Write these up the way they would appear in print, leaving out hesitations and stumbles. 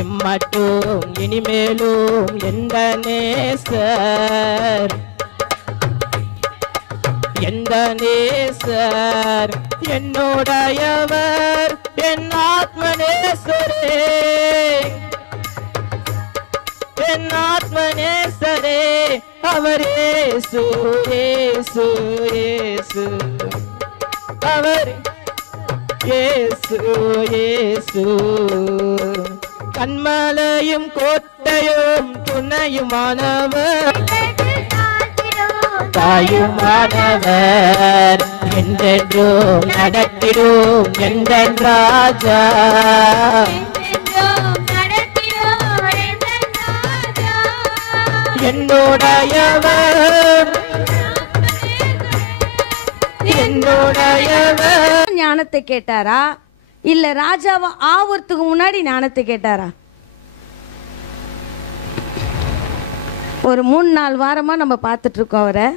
இம்மட்டும் இனிமேலும் எந்த நேசர் என்னுடையவர் என் ஆத்மநேசரே அவர் இயேசு இயேசு இயேசு அவர் இயேசு இயேசு கண்மலையும் கோட்டையும் துணையுமானவர் தாயுமானவர் என்றென்றும் நடத்திடும் எந்தன் ராஜா என்னுடையவர் ஞானத்தை கேட்டாரா இல்ல ராஜாவை ஆவறதுக்கு முன்னாடி ஞானத்தை கேட்டாரா? ஒரு 3-4 வாரமா நம்ம பார்த்துட்டு இருக்கோம் அவரை.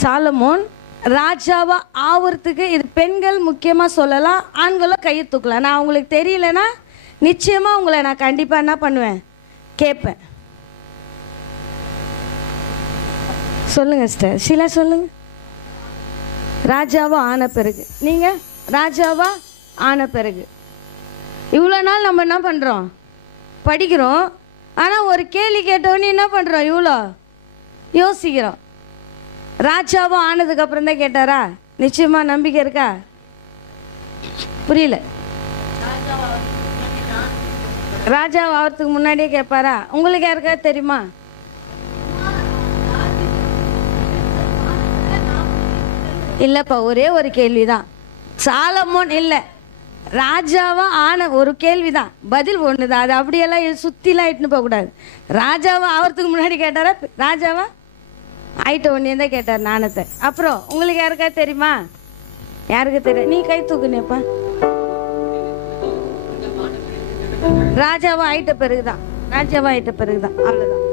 சாலமோன் ராஜாவா ஆவறதுக்கு, இது பெண்கள் முக்கியமா சொல்லலாம், ஆண்களும் கையை தூக்கலாம். நான் உங்களுக்கு தெரியலன்னா நிச்சயமா உங்களை நான் கண்டிப்பா என்ன பண்ணுவேன், கேட்பேன். சொல்லுங்க சிஸ்டர் ஷீலா, சொல்லுங்க. ராஜாவா ஆன பிறகு, நீங்க ராஜாவா ஆன பிறகு இவ்வளோ நாள் நம்ம என்ன பண்ணுறோம், படிக்கிறோம். ஆனால் ஒரு கேள்வி கேட்டோன்னு என்ன பண்ணுறோம், இவ்வளோ யோசிக்கிறோம். ராஜாவா ஆனதுக்கப்புறம் தான் கேட்டாரா? நிச்சயமாக நம்பிக்கை இருக்கா? புரியல. ராஜாவா ஆகிறதுக்கு முன்னாடியே கேட்பாரா? உங்களுக்கு யாருக்கா தெரியுமா? இல்லைப்பா, ஒரே ஒரு கேள்வி தான். சாலமோன் இல்லை, ராஜாவா ஆன ஒரு கேள்வி தான், பதில் ஒன்று தான். அது அப்படியெல்லாம் சுற்றிலாம் இட்டுன்னு போகக்கூடாது. ராஜாவா ஆகிறதுக்கு முன்னாடி கேட்டாரா? ராஜாவா ஆயிட்ட ஒன்றே தான் கேட்டார் ஞானத்தை. அப்புறம் உங்களுக்கு யாருக்கா தெரியுமா? யாருக்கு தெரியும்? நீ கை தூக்குனேப்பா. ராஜாவா ஆயிட்ட பிறகுதான், ராஜாவா ஆயிட்ட பிறகுதான், அவ்வளோதான்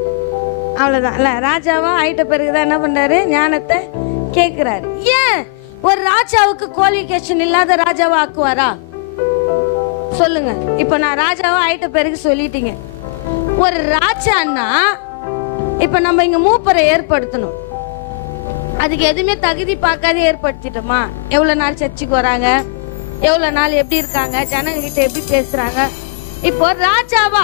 அவ்வளோதான். இல்லை, ராஜாவா ஆயிட்ட பிறகுதான் என்ன பண்ணுறாரு, ஞானத்தை கேட்குறாரு. ஏன் ஒரு ராஜாவுக்கு குவாலிஃபிகேஷன் இல்லாத ராஜாவா ஆக்குவாரா? சொல்லுங்க. இப்போ நான் ராஜாவா ஆயிட்ட பிறகு சொல்லிட்டீங்க. ஒரு ராஜான்னா இப்போ நம்ம இங்கே மூப்பரை ஏற்படுத்தணும். அதுக்கு எதுவுமே தகுதி பார்க்காத ஏற்படுத்திட்டோமா? எவ்வளோ நாள் சர்ச்சுக்கு வராங்க, எவ்வளோ நாள் எப்படி இருக்காங்க, ஜனங்கிட்ட எப்படி பேசுறாங்க. இப்போ ராஜாவா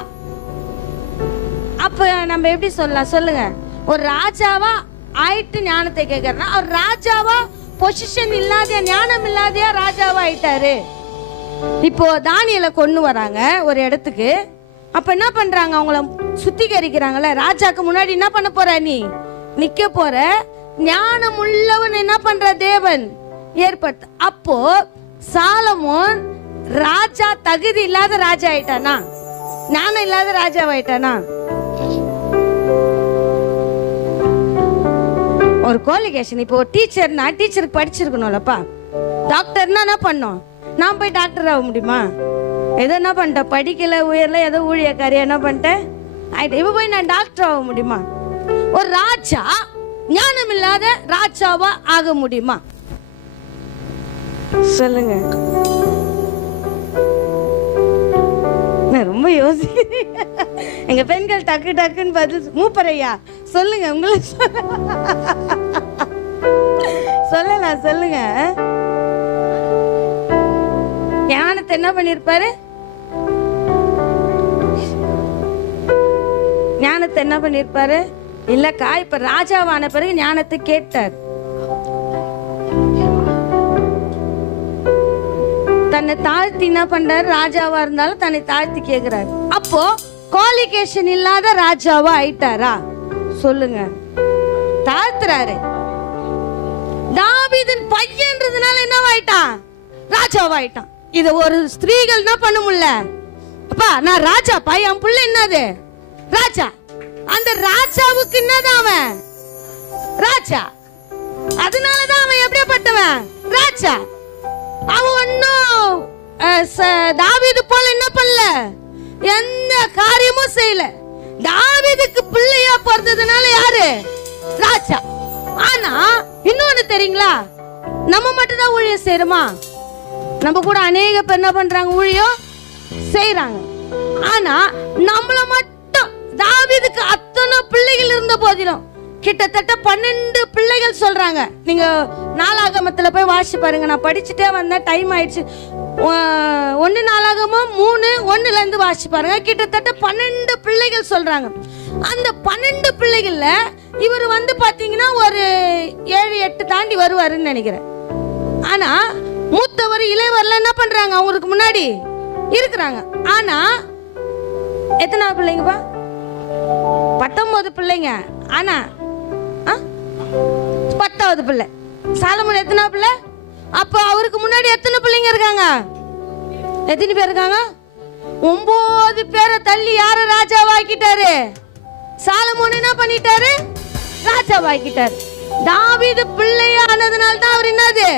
அப்போ நம்ம எப்படி சொல்லலாம் சொல்லுங்க? ஒரு ராஜாவா ஆயிட்டு ஞானத்தை கேட்கறா, அவர் ராஜாவா பொசிஷன் இல்லாத, ஞானம் இல்லாதையா ராஜாவா ஆயிட்டாரு. இப்போ தானியலை கொண்டு வராங்க ஒரு இடத்துக்கு. அப்ப என்ன பண்றாங்க, அவங்கள சுத்திகரிக்கிறாங்கல்ல. ராஜாக்கு முன்னாடி என்ன பண்ண போற, நீ நிக்க போற. ஞானம் உள்ளவன் என்ன பண்ற, தேவன் ஏற்படுத்த. அப்போ சாலமோன் ராஜா தகுதி இல்லாத ராஜா ஆயிட்டானா? ஞானம் இல்லாத ராஜாவாயிட்டானா? ஒரு குவாலிஃபிகேஷன். இப்போ டீச்சர்னா டீச்சருக்கு படிச்சிருக்கணும்லப்பா. டாக்டர்னா என்ன பண்ணோம், நான் போய் டாக்டர் ஆக முடியுமா? ஏதோ என்ன பண்ணிட்டேன், படிக்கல, உயர்ல, ஏதோ ஊழியக்காரியா என்ன பண்ணிட்டேன் ஆயிட்டு. இப்போ போய் நான் டாக்டர் ஆக முடியுமா? ஒரு ராஜா ஞானம் இல்லாத ராஜாவா ஆக முடியுமா? சொல்லுங்க. ரொம்ப யோசிக்கிறீங்க. எங்க பெண்கள் டக்கு டக்குன்னு பதில். மூப்பரையா சொல்லுங்க, உங்களுக்கு சொல்லலாம், சொல்லுங்க. ஞானத்தை என்ன பண்ணிருப்பாரு, ஞானத்தை என்ன பண்ணிருப்பாரு? இல்லக்கா, இப்ப ராஜாவான பிறகு ஞானத்தை கேட்டார். தன்னை தாழ்த்தி என்ன பண்றாரு, ராஜாவா இருந்தாலும் தன்னை தாழ்த்தி கேக்குறாரு. அப்போ குவாலிஃபிகேஷன் இல்லாத ராஜாவா ஆயிட்டாரா? சொல்லுங்க. தாழ்த்துறாரு. தாவீதின் பையன்றதுனால என்னவாயிட்டான், ராஜாவாயிட்டான். இத ஒரு ஸ்திரீகள் என்ன பண்ண முடியல. அப்பா நான் ராஜா, பையன் புள்ள என்னது ராஜா. அந்த ராஜாவுக்கு என்னதான் அவன் ராஜா. அதனாலதான் அவன் எப்படிப்பட்டவன், ராஜா. அவன் ஒன்னும் தாவீது போல என்ன பண்ணல, எந்த காரியமும் செய்யல. தாவீதுக்கு பிள்ளையா பிறந்ததுனால யாரு, ராஜா. ஆனா இன்னொன்னு தெரியுங்களா, நம்ம மட்டும் தான் ஊழியம் செய்யறோமா? நம்ம கூட அநேக பேர் என்ன பண்றாங்க, ஊழியம் செய்யறாங்க. ஆனா நம்மள மட்டும் தாவீதுக்கு அத்தனை பிள்ளைகள் இருந்த போதிலும் கிட்டத்தட்ட 12 பிள்ளைகள் சொல்றாங்க. நீங்க நாளாகமத்துல போய் வாசி பாருங்க. நான் படிச்சுட்டே வந்தேன், டைம் ஆயிடுச்சு. 1 நாளாகமும் 3:1 இருந்து வாசி பாருங்க. கிட்டத்தட்ட 12 பிள்ளைகள் சொல்றாங்க. அந்த 12 பிள்ளைகள்ல இவர் பாத்தீங்கன்னா ஒரு 7-8 தாண்டி வருவாருன்னு நினைக்கிறேன். ஆனா மூத்தவர் இளையவர்ல என்ன பண்றாங்க, அவங்களுக்கு முன்னாடி இருக்கிறாங்க. ஆனா எத்தனை பிள்ளைங்கப்பா? 19 பிள்ளைங்க. ஆனா 10வது பிள்ளை சாலமோன் எத்தனை பிள்ளை? அப்ப அவருக்கு முன்னாடி எத்தனை பிள்ளைங்க இருக்காங்க? எத்தனை பேர் இருக்காங்க? 9 பேரை தள்ளி யார ராஜாவாக்கிட்டாரு? சாலமோன் என்ன பண்ணிட்டாரு? ராஜாவாக்கிட்டாரு. தாவீது பிள்ளையானதுனால தான் அவர் என்னது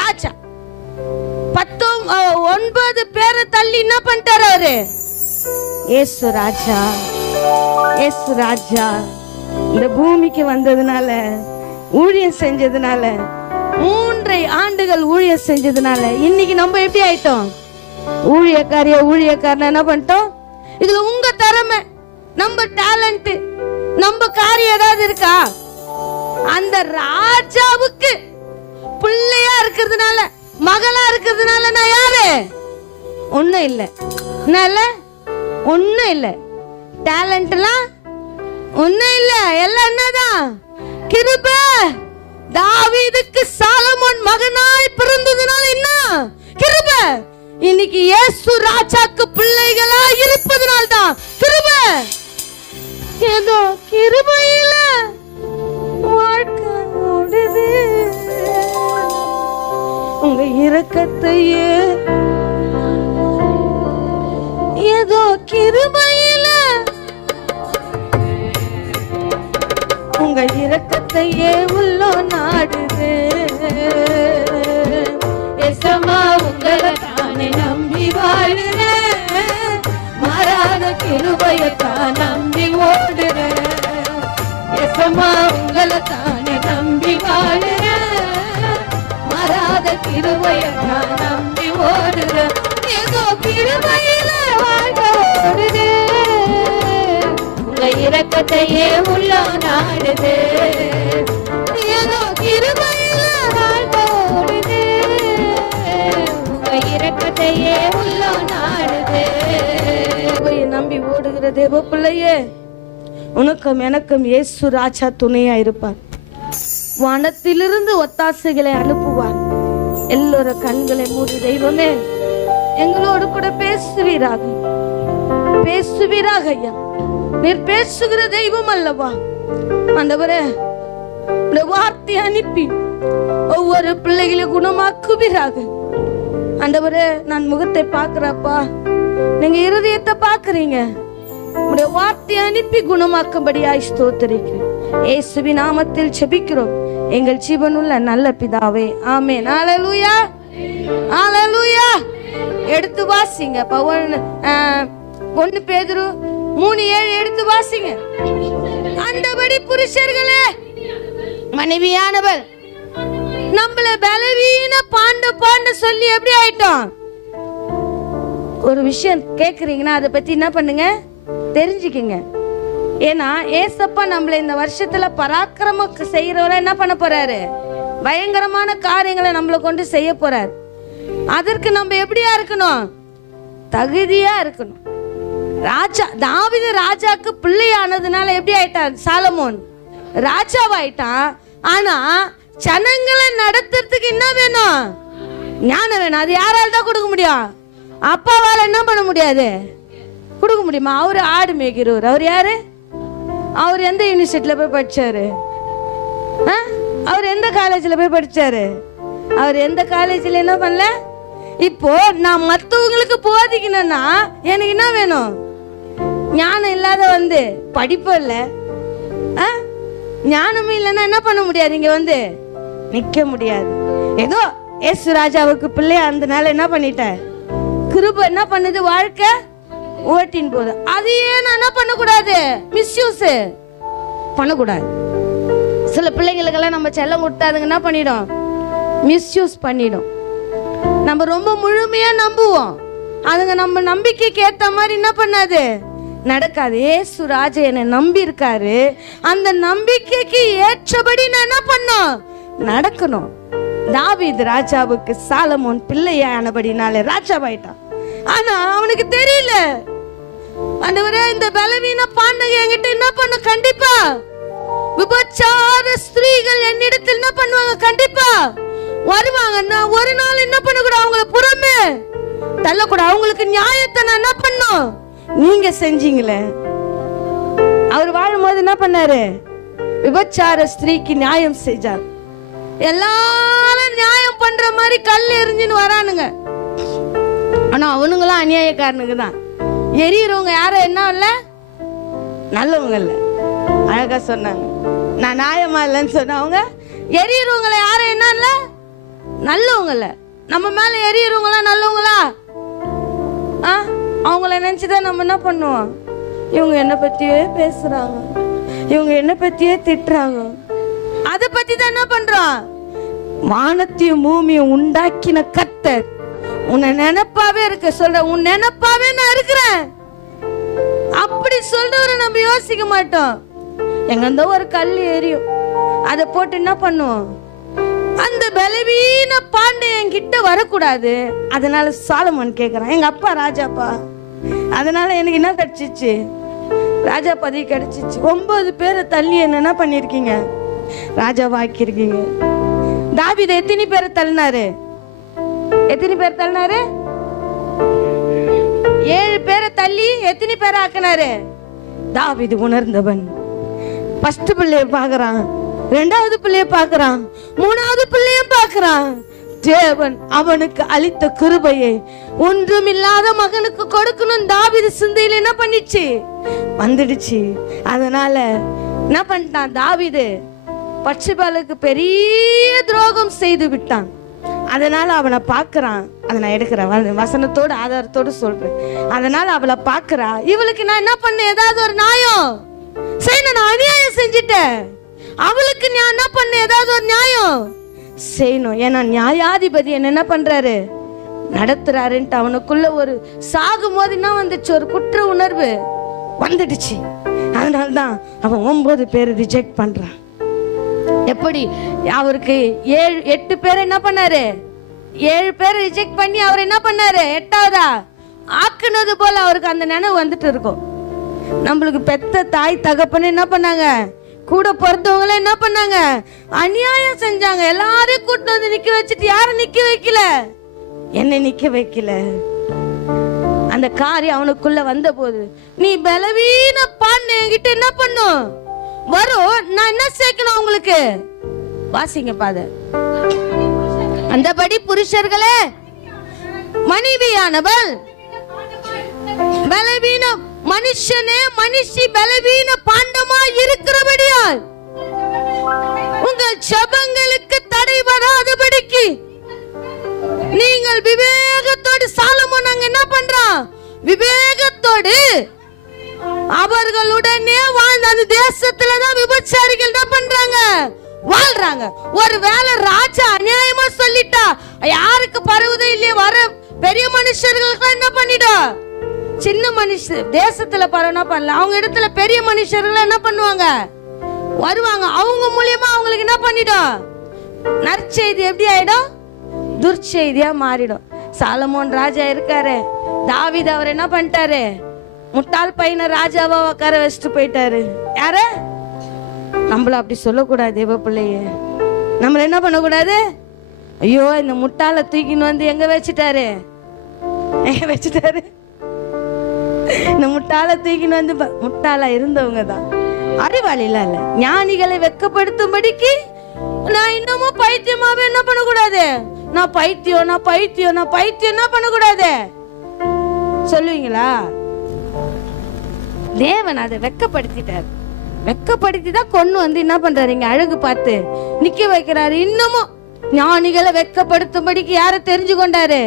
ராஜா. 9 பேரை தள்ளி என்ன பண்ணிட்டாரு அவரு? இயேசு ராஜா. இயேசு ராஜா இந்த பூமிக்கு வந்ததுனால, ஊழியம் செஞ்சதுனால, 3 ஆண்டுகள் ஊழியம் செஞ்சதுனால இன்னைக்கு நம்ம எப்படி ஆயிட்டோம்? ஊழியக்காரன என்ன பண்ணிட்டோம்? இதுல உங்க திறமை, நம்ம டேலண்ட், நம்ம காரியம் ஏதாவது இருக்கா? அந்த ராஜாவுக்கு பிள்ளையா இருக்கிறதுனால, மகளா இருக்கிறதுனால நான் யாரு? ஒண்ணும் இல்ல. என்ன இல்ல? ஒண்ணும் இல்ல. டேலண்ட்லாம் ஒண்ணும் இல்ல. எல்லாம் என்னதான்? கிருபை. தாவீதுக்கு சாலமோன் மகனாய் பிறந்ததுனால என்ன? கிருபை. இன்னைக்கு இயேசு ராஜாக்கு பிள்ளைகளா இருப்பதனால தான் கிருபை. ஏதோ கிருபையில வாழ்க்கை ஓடுது. உங்க இரக்கத்தையே ஏதோ கிருபையில, உங்க இரக்கத்தையே உள்ளோ நாடுது. எசமா உங்களை தானே நம்பி வாழுறேன், மாறாத கிருபையத்தான் நம்பி ஓடுறேன். எசமா உங்களை தானே நம்பி வாழுறேன், மாறாத கிருபையத்தான் நம்பி ஓடுறேன். ஏதோ கிருபையில வாழ்க்கை ஓடுது, உங்க இரக்கத்தையே உள்ள நாடுது. ஏதோ கிருபையில வாழ்க்கை ஓடுது, உங்க இரக்கத்தையே உள்ள நாடுது. நம்பி ஓடுகிற தேவ பிள்ளையே, உனக்கும் எனக்கும் இயேசு ராஜா துணையா இருப்பார். வானத்திலிருந்து ஒத்தாசைகளை அனுப்புவார். எல்லோர கண்களை மூடி தெய்வமே எங்களோடு கூட பேசுவீராக, பேசுவீராக ஐயா. நீர் பேசுகிற தெய்வம் அல்லவா ஆண்டவரே? வார்த்தை அனுப்பி ஒவ்வொரு பிள்ளைகளை குணமாக்குவீராக ஆண்டவரே. நான் முகத்தை பாக்குறப்பா, நீங்க இருதயத்தை பாக்குறீங்க. உடைய வார்த்தை அனுப்பி குணமாக்கும்படியாய் ஸ்தோத்திரிக்கிறேன். இயேசுவின் நாமத்தில் ஜெபிக்கிறோம் எங்கள் ஜீவனுள்ள நல்ல பிதாவே, ஆமென். ஹல்லேலூயா, ஹல்லேலூயா. எடுத்து வாசிங்க. 1 பேதுரு 3:7 எடுத்து வாசிங்க. அந்தபடி புருஷர்களே, மனைவியானவர் நம்மள பலவீன பாண்ட சொல்லி எப்படி ஆயிட்டோம்? ஒரு விஷயம் கேக்குறீங்கன்னா அதை பத்தி என்ன பண்ணுங்க, தெரிஞ்சுக்குங்க. ஏன்னா ஏசப்பா நம்மள இந்த வருஷத்துல பராக்கிரம செய்யறவரை என்ன பண்ண போறாரு? பயங்கரமான காரியங்களை நம்மளை கொண்டு செய்ய போறாரு. அதற்கு நம்ம எப்படியா இருக்கணும்? தகுதியா இருக்கணும். ராஜா தாவீது ராஜாக்கு பிள்ளையானதுனால எப்படி ஆயிட்டான்? சாலமோன் ராஜாவாயிட்டான். ஆனா ஜனங்களை நடத்துறதுக்கு என்ன வேணும்? ஞானம் வேணும். அது யாரால தான் கொடுக்க முடியும்? அப்பாவால என்ன பண்ண முடியாது, கொடுக்க முடியுமா? அவரு ஆடு மேய்க்கிறவர். அவர் யாரு? அவர் எந்த யூனிவர்சிட்டியில போய் படிச்சாரு? அவர் எந்த காலேஜ்ல போய் படிச்சாரு? அவர் எந்த காலேஜ்ல என்ன பண்ணல? இப்போ நான் மற்றவங்களுக்கு போதிக்கணும்னா எனக்கு என்ன வேணும்? ஞானம் இல்லாத படிப்பு இல்ல, ஞானமும் இல்லைன்னா என்ன பண்ண முடியாது? இங்க நிக்க முடியாது. ஏதோ இயேசு ராஜாவுக்கு பிள்ளையா இருந்தனால என்ன பண்ணிட்ட? கிருபை என்ன பண்ணுது? வாழ்க்கை ஓட்டின் போது அதையே நான் என்ன பண்ணக்கூடாது? மிஸ்யூஸ் பண்ணக்கூடாது. சில பிள்ளைங்களுக்கெல்லாம் நம்ம செல்லம் கொடுத்தாதுங்க என்ன பண்ணிடும்? மிஸ்யூஸ் பண்ணிடும். நம்ம ரொம்ப முழுமையா நம்புவோம், அதுங்க நம்ம நம்பிக்கைக்கு ஏத்த மாதிரி என்ன பண்ணாது, நடக்காது. ஏசு ராஜா என்னை நம்பி இருக்காரு, அந்த நம்பிக்கைக்கு ஏற்றபடி நான் என்ன பண்ணோம், நடக்கணும். தாவீது ராஜாவுக்கு சாலமோன் பிள்ளையானபடினாலே ராஜாவாயிட்டான். ஆனா அவனுக்கு தெரியல, ஆண்டவரே இந்த பலவீன பாண்டங்க என்கிட்ட என்ன பண்ண, கண்டிப்பா விபச்சார ஸ்திரீகள் என்னிடத்தில் என்ன பண்ணுவாங்க, கண்டிப்பா வருவாங்க. நான் ஒரு நாள் என்ன பண்ணக்கூடாது, அவங்கள புறமே தள்ளக்கூடாது. அவங்களுக்கு நியாயத்தை நான் என்ன பண்ணும், நீங்க செஞ்சீங்களே. அவர் வாழும்போது என்ன பண்ணாரு, விபச்சார ஸ்திரீக்கு நியாயம் செஞ்சார். எல்லாரும் நியாயம் பண்ற மாதிரி கல் எரிஞ்சுன்னு வரானுங்க. ஆனா அவனுங்களாம் அநியாயக்காரனுங்க தான். எரியறவங்க யாரும் என்ன இல்ல, நல்லவங்க இல்ல. அழகா சொன்னாங்க, நான் நியாயமா இல்லைன்னு சொன்னவங்க. எரியறவங்களை யாரும் என்ன இல்ல, நல்லவங்க இல்ல. நம்ம மேல எரியறவங்களா நல்லவங்களா? அவங்கள நினைச்சுதான் நம்ம என்ன பண்ணுவோம், இவங்க என்ன பத்தியே பேசுறாங்க, இவங்க என்ன பத்தியே திட்டுறாங்க, அத பத்தி தான் என்ன பண்றோம். வானத்தையும் பூமியும் உண்டாக்கின கர்த்தர் உன்னை நினைப்பாவே இருக்க சொல்ற, உன் நினைப்பாவே நான் இருக்கிறேன் அப்படி சொல்றவரை நம்ம யோசிக்க மாட்டோம். எங்க அந்த ஒரு கல் எரியும், அதை போட்டு என்ன பண்ணுவோம், அந்த பலவீன பாண்டை என்கிட்ட வரக்கூடாது. அதனால சாலமோன் கேட்கிறான், எங்க அப்பா ராஜாப்பா, அதனால எனக்கு என்ன கிடைச்சிச்சு, ராஜா பதவி கிடைச்சிச்சு. 9 பேரை தள்ளி என்ன பண்ணிருக்கீங்க, ராஜாவாக்கிருக்கீங்க. தாவீது எத்தனை பேரை தள்ளினாரு, எத்தனை பேர் தள்ளினாரு, 7 பேரை தள்ளி எத்தனை பேரை ஆக்கினாரு. தாவீது உணர்ந்தவன். ஃபர்ஸ்ட் பிள்ளைய பாக்குறான், 2வது பிள்ளைய பாக்குறான், 3வது பிள்ளையும் பாக்குறான். தேவன் அவனுக்கு அளித்த கிருபையை ஒன்றுமில்லாத மகனுக்கு கொடுக்கணும் தாவீது சிந்தையில என்ன பண்ணிச்சு, வந்துடுச்சு. அதனால என்ன பண்ணிட்டான் தாவீது, பட்சிபாலுக்கு பெரிய துரோகம் செய்து விட்டான். அதனால அவனை பாக்குறான். அதை நான் எடுக்கிறேன், வசனத்தோடு ஆதாரத்தோடு சொல்றேன். அதனால அவளை பாக்குறா, இவளுக்கு நான் என்ன பண்ண, ஏதாவது ஒரு நியாயம் செய்யணும், நான் அநியாயம் செஞ்சுட்டேன், அவளுக்கு நான் என்ன பண்ண, ஏதாவது ஒரு நியாயம் செய்யணும். ஏன்னா நியாயாதிபதி என்ன பண்றாரு, நடத்துறாருன்ட்டு அவனுக்குள்ள ஒரு சாகும் போது என்ன வந்துச்சு, ஒரு குற்ற உணர்வு வந்துடுச்சு. அதனால்தான் அவன் 9 பேரை ரிஜெக்ட் பண்றான். எப்படி அவருக்கு 8 பேரை என்ன பண்ணாரு, 7 பேரை ரிஜெக்ட் பண்ணி அவர் என்ன பண்ணாரு, 8வதா ஆக்குனது போல அவருக்கு அந்த நினைவு வந்துட்டு இருக்கும். நம்மளுக்கு பெத்த தாய் தகப்பன்னு என்ன பண்ணாங்க, கூட பிறந்தவங்கள என்ன பண்ணாங்க, அநியாயம் செஞ்சாங்க. எல்லாரையும் கூட்டு வந்து நிக்க வச்சுட்டு யாரும் நிக்க வைக்கல, என்ன நிக்க வைக்கல. அந்த காரியம் அவனுக்குள்ள வந்த போது, நீ பலவீன பாண்டு என்கிட்ட என்ன பண்ணும் வரும், நான் என்ன சேர்க்கணும் உங்களுக்கு, வாசிங்க பாத. அந்தபடி புருஷர்களே மனைவியானவள் பலவீன மனுஷனே மனுஷி பலவீன பாண்டமா இருக்கிறபடியால் உங்கள் ஜெபங்களுக்கு தடை வராதபடிக்கு நீங்கள் விவேகத்தோடு, சாலமோன் அங்க என்ன பண்றான், விவேகத்தோடு அவர்களுடனே வாழ்ந்த அந்த தேசத்துலதான் விபச்சாரிகள் என்ன பண்றாங்க, வாழ்றாங்க. ஒரு வேளை ராஜா அநியாயமா சொல்லிட்டா யாருக்கு பரவுதோ இல்லையோ, வர பெரிய மனுஷர்களுக்கு என்ன பண்ணிடா, சின்ன மனுஷர் தேசத்துல பரவனா பண்ணல, அவங்க இடத்துல பெரிய மனுஷர்கள் என்ன பண்ணுவாங்க, வருவாங்க. அவங்க மூலியமா அவங்களுக்கு என்ன பண்ணிடும், நற்செய்தி எப்படி ஆயிடும், துர்ச்செய்தியா மாறிடும். சாலமோன் ராஜா இருக்காரு, தாவீது அவர் என்ன பண்ணிட்டாரு, முட்டாள் பையனை ராஜாவா உட்கார வச்சுட்டு போயிட்டாரு. யார நம்மள அப்படி சொல்லக்கூடாது. தேவ பிள்ளைய நம்மள என்ன பண்ணக்கூடாது, ஐயோ இந்த முட்டாளை தூக்கின்னு வந்து எங்க வச்சுட்டாரு, எங்க வச்சுட்டாரு, இந்த முட்டாளை தூக்கின்னு வந்து, முட்டாளா இருந்தவங்க தான், அறிவாளில இல்ல, ஞானிகளை வெட்கப்படுத்தும்படிக்கு நான் இன்னமும் பைத்தியமாவே என்ன பண்ணக்கூடாது, நான் பைத்தியம் நான் பைத்தியம் நான் பைத்தியம் என்ன பண்ணக்கூடாது சொல்லுவீங்களா. தேவன் அதை வெட்கப்படுத்திட்டார். வெட்கப்படுத்தி தான் கொண்டு வந்து என்ன பண்றாரு, இங்க அழகு பார்த்து நிக்க வைக்கிறாரு. இன்னமும் ஞானிகளை வெட்கப்படுத்தும்படிக்கு யார தெரிஞ்சு கொண்டாரு,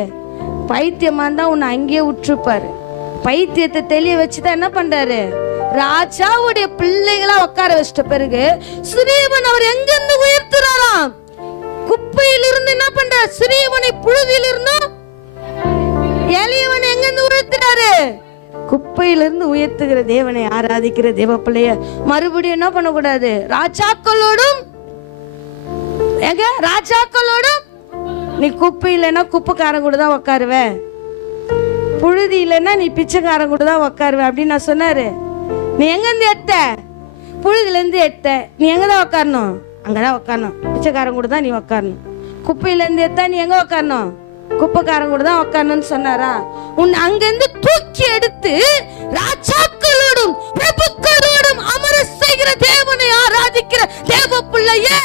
பைத்தியமா தான் உன்னை அங்கேயே விட்டுருப்பாரு. பைத்தியத்தை தெளிய வச்சுதான் என்ன பண்றாரு, ராஜாவுடைய பிள்ளைகளா உட்கார வச்சிட்ட பிறகு சுரீவன் அவர் எங்க இருந்து உயர்த்துறாராம், குப்பையில் இருந்து என்ன பண்ற, சுரீவனை புழுதியில் இருந்தும் எளியவன் எங்க உயர்த்துறாரு. குப்பையிலிருந்து உயர்த்துகிற தேவனை ஆராதிக்கிற தேவ பிள்ளைய மறுபடியும் என்ன பண்ணக்கூடாது? ராஜாக்களோடும் ராஜாக்களோடும். நீ குப்பை இல்லைன்னா குப்பைக்காரன் கூட தான் உக்காருவ, புழுதி இல்லைன்னா நீ பிச்சைக்காரன் கூட தான் உக்காருவ அப்படின்னு நான் சொன்னாரு. நீ எங்க இருந்து எடுத்த? புழுதில இருந்து எடுத்த. நீ எங்க தான் உக்காரணும்? அங்கதான் உக்காரணும். பிச்சைக்காரன் கூட தான் நீ உக்காரணும். குப்பையில இருந்து எடுத்தா நீ எங்க உக்காரணும்? குப்பைக்காரன் கூட தான் உக்காரணும்னு சொன்னாரா? உன்னை அங்கிருந்து தூக்கி எடுத்து ராஜாக்களோடும் பிரபுக்களோடும் அமர செய்கிற தேவனை ஆராதிக்கிற தேவ பிள்ளையே,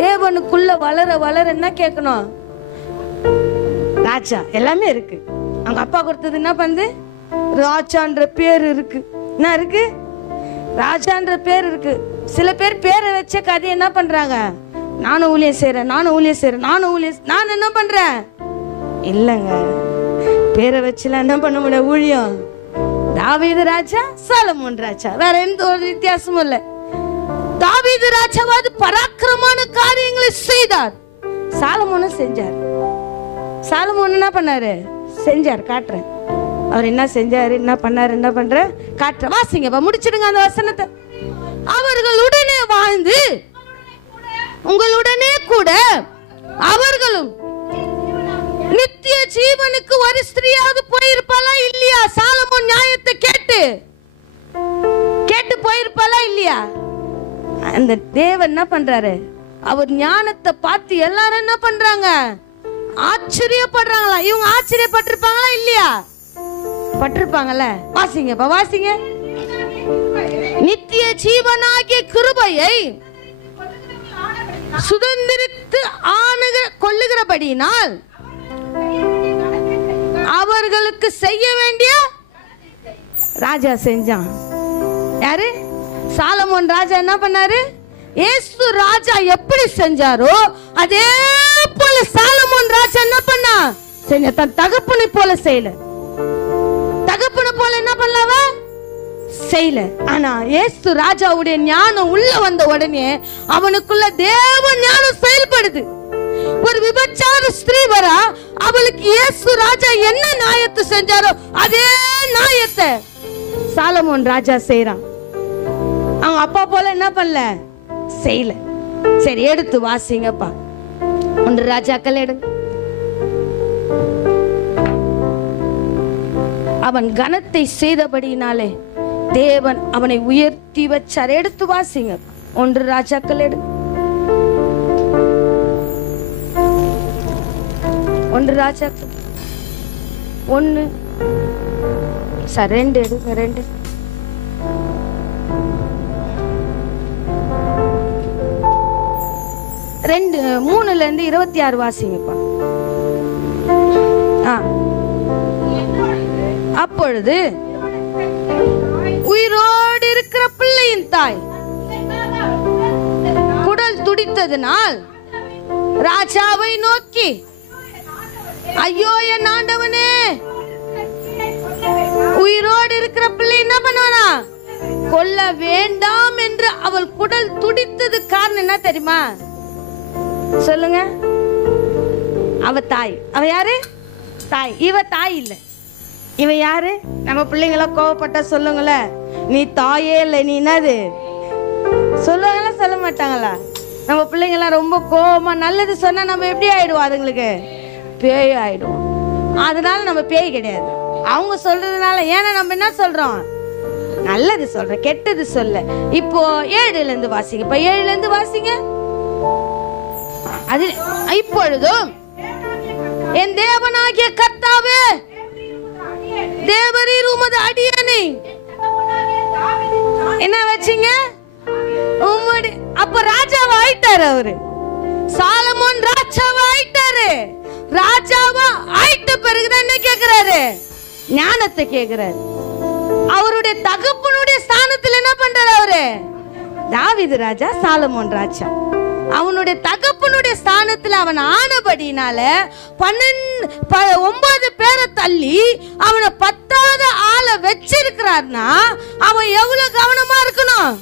தேவனுக்குள்ள வளர வளர என்ன கேட்கணும்? ராஜா எல்லாமே இருக்கு. அவங்க அப்பா கொடுத்தது என்ன பண்ணுது? ராஜான்ற பேர் இருக்கு. என்ன இருக்கு? ராஜான்ற பேர் இருக்கு. சில பேர் பேரை வச்ச கதை என்ன பண்றாங்க? நானும் ஊழியம் செய்யறேன், நானும் ஊழியம் செய்யறேன், நான் என்ன பண்றேன்? இல்லைங்க, பேரை வச்சுலாம் என்ன பண்ண முடியாது ஊழியம். தாவீது ராஜா, சாலமோன் ராஜா, வேற எந்த ஒரு வித்தியாசமும் இல்லை. தாவீது ராஜாவாது பராக்கிரமான காரியங்களை செய்தார், சாலமோனும் செஞ்சார். சாலமோன் என்ன பண்ணாரு? செஞ்சார். காட்டுறேன் அவர் என்ன செஞ்சாரு, என்ன பண்ணாரு, என்ன பண்ற காட்டுறேன். வாசிங்க, முடிச்சிடுங்க அந்த வசனத்தை. அவர்களுடனே வாழ்ந்து உங்களுடனே கூட அவர்களும் நித்திய ஜீவனுக்கு ஒரு ஸ்திரீயாவது போயிருப்பாளா இல்லையா? சாலமோன் நியாயத்தை கேட்டு போயிருப்பாளா இல்லையா? அந்த தேவன் என்ன பண்றாரு? அவர் ஞானத்தை பார்த்து எல்லாரும் என்ன பண்றாங்க? ஆச்சரியப்படுறாங்களா? இவங்க ஆச்சரியப்பட்டிருப்பாங்களா இல்லையா? பட்டிருப்பாங்கல்ல. வாசிங்க, வாசிங்க. நித்திய ஜீவனாகிய கிருபையை சுதந்திரித்து கொள்ளுகிறபடியினால் அவர்களுக்கு செய்ய வேண்டிய ராஜா செஞ்சான். யாரு? சாலமோன் ராஜா என்ன பண்ணாரு? இயேசு ராஜா எப்படி செஞ்சாரோ அதே போல சாலமோன் ராஜா என்ன பண்ணா? செஞ்ச. தன் தகப்பனை போல செய்யல. தகப்பனை போல என்ன பண்ணலவ? செய்யல. ஆனா இயேசு ராஜாவுடைய ஞானம் உள்ள வந்த உடனே அவனுக்குள்ள தேவ ஞானம் செயல்படுது. ஒரு விபச்சார ஸ்திரீ வரா, அவளுக்கு இயேசு ராஜா என்ன நியாயத்தை செஞ்சாரோ அதே நியாயத்தை சாலமோன் ராஜா செய்யறான். அவங்க அப்பா போல என்ன பண்ணல? செய்யல. சரி, எடுத்து வாசிங்கப்பா. 1 ராஜாக்கள் எடுங்க. அவன் கனத்தை செய்தபடியினாலே தேவன் அவனை உயர்த்தி வச்சார். எடுத்து வாசிங்க. 1 ராஜாக்கள் எடுங்க. 1 ராஜாக்கள் 1 சார் 2 எடுங்க. 2 3ல இருந்து 26 வாசிங்கப்பா. அப்பொழுது உயிரோடு இருக்கிற பிள்ளையின் தாய் குடல் துடித்ததனால் ராஜாவை நோக்கி, ஐயோ என் ஆண்டவனே, உயிரோடு இருக்கிற பிள்ளை என்ன பண்ணுவானா? கொல்ல வேண்டாம் என்று அவள் குடல் துடித்தது காரணம் என்ன தெரியுமா? சொல்லுங்க. அவ தாய். அவ யாரு? தாய். இவ தாய் இல்ல. இவ யாரு? நம்ம பிள்ளைங்கள கோவப்பட்டா சொல்லுங்கள, நீ தாயே இல்லை, நீ என்னது சொல்லுவாங்களா? சொல்ல மாட்டாங்களா? நம்ம பிள்ளைங்களாம் ரொம்ப கோவமா நல்லது சொன்னா நம்ம எப்படி ஆயிடுவோம்? அதுங்களுக்கு பேய் ஆயிடுவோம். அதனால நம்ம பேய் கிடையாது. அவங்க சொல்றதுனால. ஏன்னா நம்ம என்ன சொல்றோம்? நல்லது சொல்ற, கெட்டது சொல்ல. இப்போ 7ல இருந்து வாசிங்க. இப்ப 7ல இருந்து வாசிங்க. அது இப்பொழுதும் என் தேவனாகிய கர்த்தாவே, தேவரீர் உமது அடியேனை என்ன வச்சீங்க? உம்முடைய. அப்ப ராஜாவா ஆயிட்டாரு அவரு. சாலமோன் ராஜாவா ஆயிட்டாரு. ராஜாவா ஆயிட்ட பிறகுதான் என்ன கேக்குறாரு? ஞானத்தை கேக்குறாரு. அவருடைய தகப்பனுடைய ஸ்தானத்துல என்ன பண்றாரு அவரு? தாவீது ராஜா, சாலமோன் ராஜா. அவனுடைய தகப்பனுடைய ஸ்தானத்துல அவன் ஆனபடினால 9 பேரை தள்ளி அவனை 10வது ஆளை வச்சிருக்கிறார்னா அவன் எவ்வளவு கவனமா இருக்கணும்?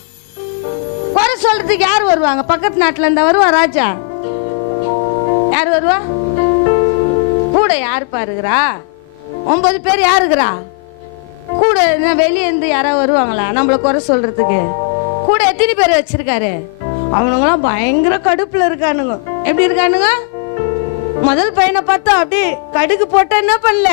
குறை சொல்றதுக்கு யார் வருவாங்க? பக்கத்து நாட்டுல இருந்தா வருவா ராஜா? யார் வருவா? கூட யார் பாருகிறா? 9 பேர் யாருக்குறா கூட? வெளியே இருந்து யாராவது வருவாங்களா நம்மளை குறை சொல்றதுக்கு? கூட எத்தனை பேர் வச்சிருக்காரு? அவனுங்களாம் பயங்கர கடுப்புல இருக்கானுங்க. எப்படி இருக்கானுங்க? முதல் பையனை பார்த்தா அப்படியே கடுகு போட்டா என்ன பண்ணல,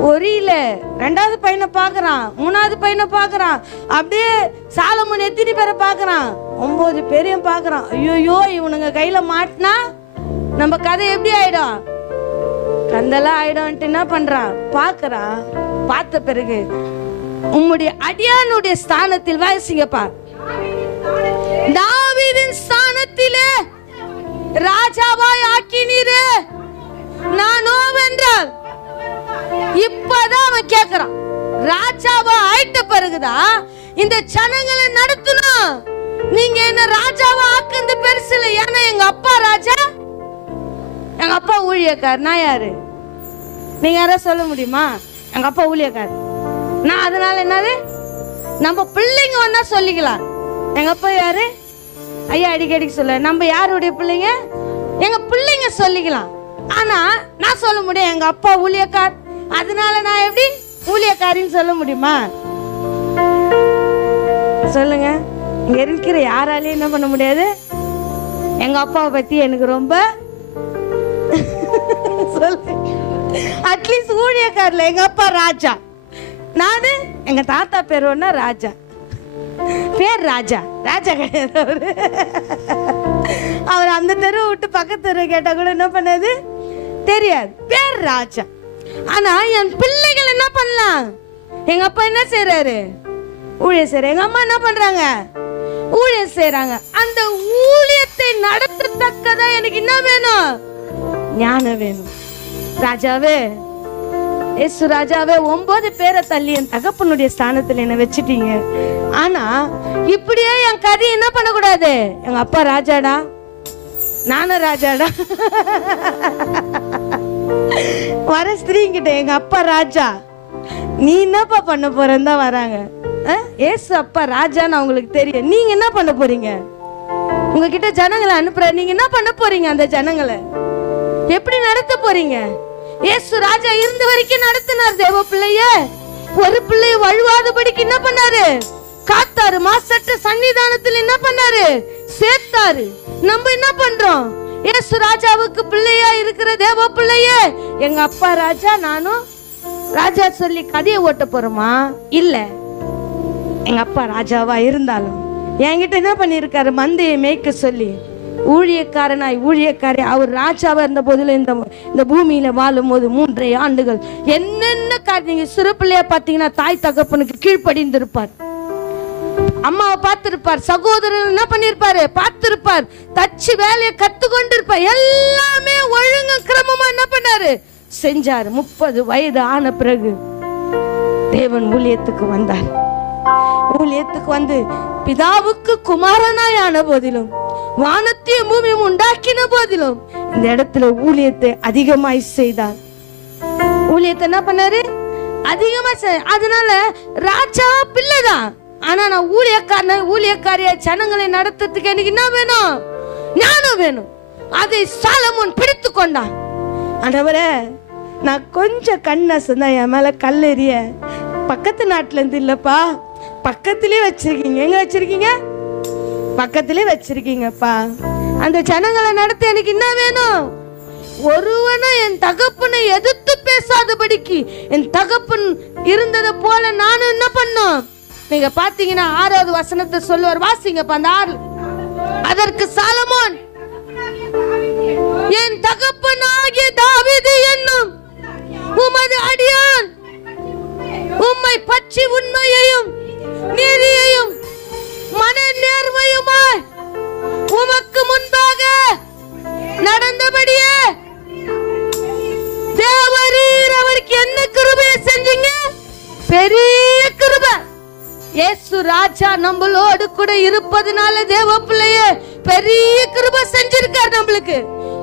பொரியல. 2வது பையனை பாக்குறான், 3வது பையனை பாக்குறான், அப்படியே சாலமோன் எத்தனை பேரை பாக்குறான், 9 பேரையும் பாக்குறான். ஐயோ இவனுங்க கையில மாட்டினா நம்ம கதை எப்படி ஆயிடும், கந்தெல்லாம் ஆயிடும்ட்டு என்ன பண்றான், பாக்குறான். பார்த்த பிறகு உம்முடைய அடியானுடைய ஸ்தானத்தில் வாசிங்கப்பா, தாவீதின் ஸ்தானத்திலே ராஜாவாய் ஆக்கினீரே நானோ வென்றால். இப்பதான் அவன் கேக்குறான், ராஜாவா ஆயிட்ட பிறகுதான் இந்த ஜனங்களை நடத்தணும். நீங்க என்ன ராஜாவா ஆக்குறது பெருசு இல்லை. ஏன்னா எங்க அப்பா ராஜா, எங்க அப்பா ஊழியக்கார். நான் யாரு? நீங்க யாராவது சொல்ல முடியுமா? எங்க அப்பா ஊழியக்கார். நான் அதனால என்னது, நம்ம பிள்ளைங்க ஒன்னா சொல்லிக்கலாம். எங்க அப்பா யாரு? ஐயா அடிக்கடிக்கு சொல்ல, நம்ம யாருடைய பிள்ளைங்க? எங்க பிள்ளைங்க சொல்லிக்கலாம். ஆனா நான் சொல்ல முடியும் எங்க அப்பா ஊழியக்கார், அதனால நான் எப்படி ஊழியக்காரின்னு சொல்ல முடியுமா? சொல்லுங்க. இங்க இருக்கிற யாராலையும் என்ன பண்ண முடியாது. எங்க அப்பாவை பத்தி எனக்கு ரொம்ப சொல்லு, அட்லீஸ்ட் ஊழியக்காரில் எங்க அப்பா ராஜா, நானு எங்க தாத்தா பேர் ஒன்னா ராஜா, பேர் ராஜா. ராஜா கிடையாது அவரு. அவர் அந்த தெருவை விட்டு பக்கத்து தெருவை கேட்டா கூட என்ன பண்ணது தெரியாது, பேர் ராஜா. ஆனா என் பிள்ளைகள் என்ன பண்ணலாம், எங்க அப்பா என்ன செய்யறாரு, ஊழியம் செய்யற. எங்க அம்மா என்ன பண்றாங்க, ஊழியம் செய்யறாங்க. அந்த ஊழியத்தை நடத்தத்தக்கதா எனக்கு என்ன வேணும், ஞானம் வேணும். ராஜாவே, ஏசு ராஜாவே, 9 பேரை தள்ளி என் தகப்பனுடைய ஸ்தானத்துல என்ன வச்சுட்டீங்க. ஆனா இப்படியே என் கதை என்ன பண்ணக்கூடாது. எங்க அப்பா ராஜாடா, நானும் ராஜாடா. வர ஸ்திரீங்கிட்ட எங்க அப்பா ராஜா, நீ என்னப்பா பண்ண போறன்னு தான் வராங்க. ஏசு அப்பா ராஜான்னு அவங்களுக்கு தெரியும். நீங்க என்ன பண்ண போறீங்க, உங்ககிட்ட ஜனங்களை அனுப்புற, நீங்க என்ன பண்ண போறீங்க, அந்த ஜனங்களை எப்படி நடத்த போறீங்க? ஏசு ராஜா இருந்த வரைக்கும் நடத்தினார் தேவ பிள்ளைய. ஒரு பிள்ளைய வழுவாதபடிக்கு என்ன பண்ணாரு, காத்தாரு. மாசற்ற சன்னிதானத்தில் என்ன பண்ணாரு, சேர்த்தாரு. நம்ம என்ன பண்றோம், ஏசு ராஜாவுக்கு பிள்ளையா இருக்கிற தேவ பிள்ளைய எங்க அப்பா ராஜா நானும் ராஜா சொல்லி கதையை ஓட்ட போறோமா? இல்ல. எங்க அப்பா ராஜாவா இருந்தாலும் என்கிட்ட என்ன பண்ணிருக்காரு, மந்தையை மேய்க்க சொல்லி ஊழியக்காரனாய் ஊழியக்காரி. அவர் ராஜாவா இருந்த போதிலும் இந்த பூமியில வாழும் போது 3 ஆண்டுகள் என்னென்ன நீங்க சிறு பிள்ளையா பாத்தீங்கன்னா தாய் தகப்பனுக்கு கீழ்ப்படிந்திருப்பார், அம்மாவை பார்த்திருப்பார், சகோதரர் என்ன பண்ணிருப்பாரு பார்த்திருப்பார், தச்சு வேலையை கத்துக்கொண்டு இருப்பார். எல்லாமே ஒழுங்கு கிரமமா என்ன பண்ணாரு செஞ்சாரு. 30 வயது ஆன பிறகு தேவன் ஊழியத்துக்கு வந்தார். ஊழியத்துக்கு வந்து பிதாவுக்கு குமாரனாய் ஆன போதிலும், வானத்தையும் பூமியும் உண்டாக்கின போதிலும் இந்த இடத்துல ஊழியத்தை அதிகமாய் செய்தார். ஊழியத்தை என்ன பண்ணாரு, அதிகமா. அதனால ராஜா பிள்ளைதான். ஆனா நான் ஊழியக்காரிய ஜனங்களை நடத்துறதுக்கு எனக்கு என்ன வேணும், ஞானம் வேணும். அதை சாலமோன் பிடித்து கொண்டான். ஆண்டவரே, நான் கொஞ்சம் கண்ணசம் தான் என் மேல கல்லெறிய, பக்கத்து நாட்டுல இருந்து இல்லப்பா, பக்கத்திலே வச்சிருக்கீங்க. எங்க வச்சிருக்கீங்க, பக்கத்திலே வச்சிருக்கீங்கப்பா. அந்த ஜனங்களை நடத்த எனக்கு என்ன வேணும், ஒருவனும் என் தகப்பனை எதிர்த்து பேசாதபடிக்கு என் தகப்பன் இருந்ததை போல நானும் என்ன பண்ணும். நீங்க பாத்தீங்கன்னா 6வது வசனத்தை சொல்லுவார், வாசிங்கப்பா அந்த 6. அதற்கு சாலமோன், என் தகப்பனாகிய தாவீது என்னும் உமது அடியான் உம்மை பற்றி உண்மையையும் நீதியையும் மன நேர்மையுமாய் உமக்கு முன்பாக நடந்தபடியே தேவரீர் அவருக்கு என்ன கிருபையை செஞ்சீங்க, பெரிய கிருபை. இயேசு ராஜா நம்மளோடு கூட இருப்பதனால தேவ பிள்ளையே பெரிய கிருபை செஞ்சிருக்கார் நம்மளுக்கு.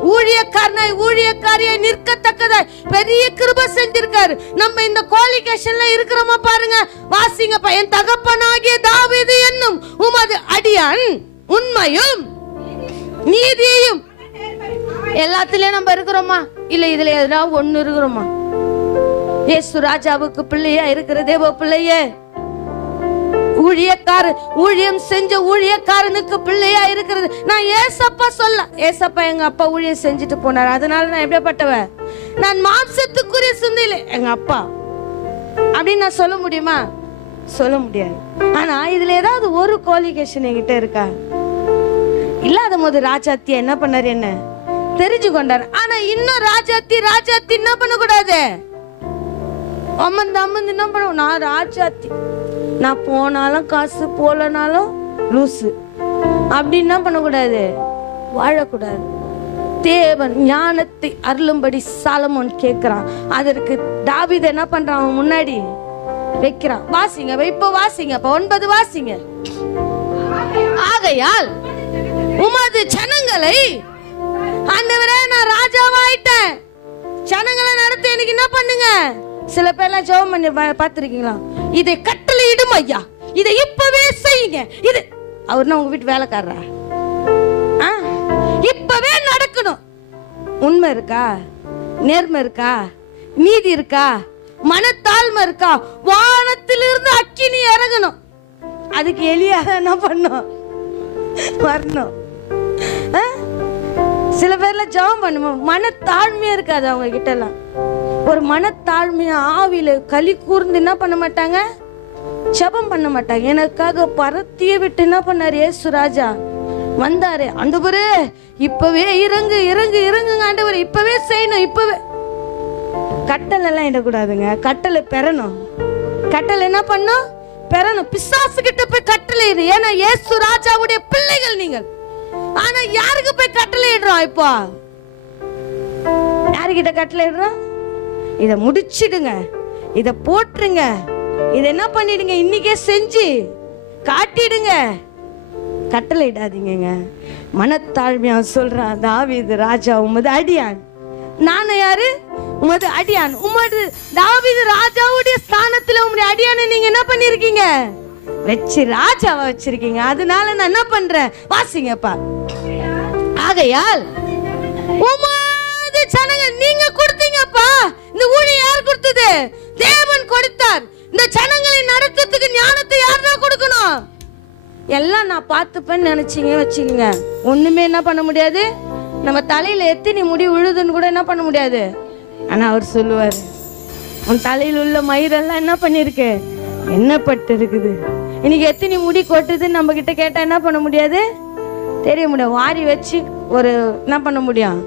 ஊழியக்காரியை நிற்கத்தக்கதாய் பெரிய கிருபை செஞ்சிருக்காரு. நம்ம இந்த குவாலிஃபிகேஷன்ல இருக்கிறோமா பாருங்க, வாசிங்கப்பா. என் தகப்பனாகிய தாவீது என்னும் உமது அடியான் உண்மையும் நீதியையும். எல்லாத்துலயும் நம்ம இருக்கிறோமா, இல்ல இதுல எதுனா ஒண்ணு இருக்கிறோமா? இயேசு ராஜாவுக்கு பிள்ளையா இருக்கிற தேவ பிள்ளையே, ஊழியம் செஞ்ச ஊழியக்காரனுக்கு பிள்ளையா இருக்கிறது. நான் ஏசப்பா சொல்ல, ஏசப்பா எங்க அப்பா ஊழியம் செஞ்சுட்டு போனார், அதனால நான் எப்படிப்பட்டவ, நான் மாம்சத்துக்குரிய சிந்தையில எங்க அப்பா அப்படின்னு நான் சொல்ல முடியுமா? சொல்ல முடியாது. ஆனா இதுல ஏதாவது ஒரு குவாலிஃபிகேஷன் என்கிட்ட இருக்கா? இல்லாத போது ராஜாத்தி என்ன பண்ணாரு, என்ன தெரிஞ்சு கொண்டாரு. ஆனா இன்னும் ராஜாத்தி என்ன பண்ணக்கூடாது, அம்மந்து என்ன பண்ண, நான் ராஜாத்தி, நான் போனாலும் காசு போலனாலும் லூசு அப்படி என்ன பண்ணக்கூடாது, வாழக்கூடாது. தேவன் ஞானத்தை அருளும்படி சாலமோன் கேட்கிறான். அதற்கு தாவீது என்ன பண்றான், அவன் முன்னாடி வைக்கிறான். வாசிங்க, இப்ப வாசிங்க, 9 வாசிங்க. ஆகையால் உமது ஜனங்களை, ஆண்டவரே நான் ராஜாவாயிட்டேன், ஜனங்களை நடத்த எனக்கு என்ன பண்ணுங்க. சில பேர்லாம் ஜெபம் பண்ணி பார்த்திருக்கீங்களா, இதை கட்டளையிடும் ஐயா, இதை இப்பவே செய்யுங்க. இது அவர்னா உங்க வீட்டு வேலைக்காரரா? இப்பவே நடக்கணும். உண்மை இருக்கா, நேர்மை இருக்கா, நீதி இருக்கா, மனத்தாழ்மை இருக்கா? வானத்திலிருந்து அக்கினி இறங்கணும். அதுக்கு எலியா என்ன பண்ணும், வரணும். சில பேர்ல ஜெபம் பண்ணுவோம், மனத்தாழ்மையா இருக்காது அவங்க கிட்ட எல்லாம். ஒரு மனத்தாழ்மையா ஆவியில களி கூர்ந்து என்ன பண்ண மாட்டாங்க, ஜெபம் பண்ண மாட்டாங்க. எனக்காக பரத்திய விட்டு என்ன பண்ணாரு இயேசு ராஜா, வந்தாரு. ஆண்டவரே இப்பவே இறங்குங்க ஆண்டவரே, இப்பவே செய்யணும், இப்பவே. கட்டளை எல்லாம் இடக்கூடாதுங்க, கட்டளை பெறணும். கட்டளை என்ன பண்ணும், பெறணும். பிசாசு கிட்ட போய் கட்டளை இடு, ஏன்னா இயேசு ராஜாவுடைய பிள்ளைகள் நீங்கள். ஆனா யாருக்கு போய் கட்டளை இடுறோம், இப்போ யாருக்கிட்ட கட்டளை இடுறோம், இத முடிச்சிடுங்க, இத போட்டுருங்க, இத என்ன பண்ணிடுங்க, இன்னைக்கே செஞ்சு காட்டிடுங்க. கட்டளை இடாதீங்க. மனத்தாழ்மையா சொல்றான் தாவீது ராஜா, உமது அடியான். நானும் யாரு, உமது அடியான். உமது தாவீது ராஜாவுடைய ஸ்தானத்துல உம்முடைய அடியானை நீங்க என்ன பண்ணிருக்கீங்க, வச்சு ராஜாவை வச்சிருக்கீங்க. அதனால நான் என்ன பண்றேன், வாசிங்கப்பா. ஆகையால் உமது ஜனங்கள், நீங்க கொடுத்தீங்கப்பா. இந்த ஊழியம் யார் கொடுத்தது, தேவன் கொடுத்தார். இந்த ஜனங்களை நடத்துறதுக்கு ஞானத்தை யார் தான் கொடுக்கணும், எல்லாம் நான் பார்த்துப்பேன்னு நினைச்சீங்க வச்சுக்கோங்க, ஒண்ணுமே என்ன பண்ண முடியாது. நம்ம தலையில எத்தனை முடி விழுதுன்னு கூட என்ன பண்ண முடியாது. ஆனா அவர் சொல்லுவார், உன் தலையில் உள்ள மயிரெல்லாம் என்ன பண்ணிருக்கு, என்ன பட்டு இருக்குது. இன்னைக்கு எத்தனை முடி கொட்டுதுன்னு நம்ம கிட்ட கேட்டா என்ன பண்ண முடியாது, தெரிய முடியாது. வாரி வச்சு ஒரு என்ன பண்ண முடியும்,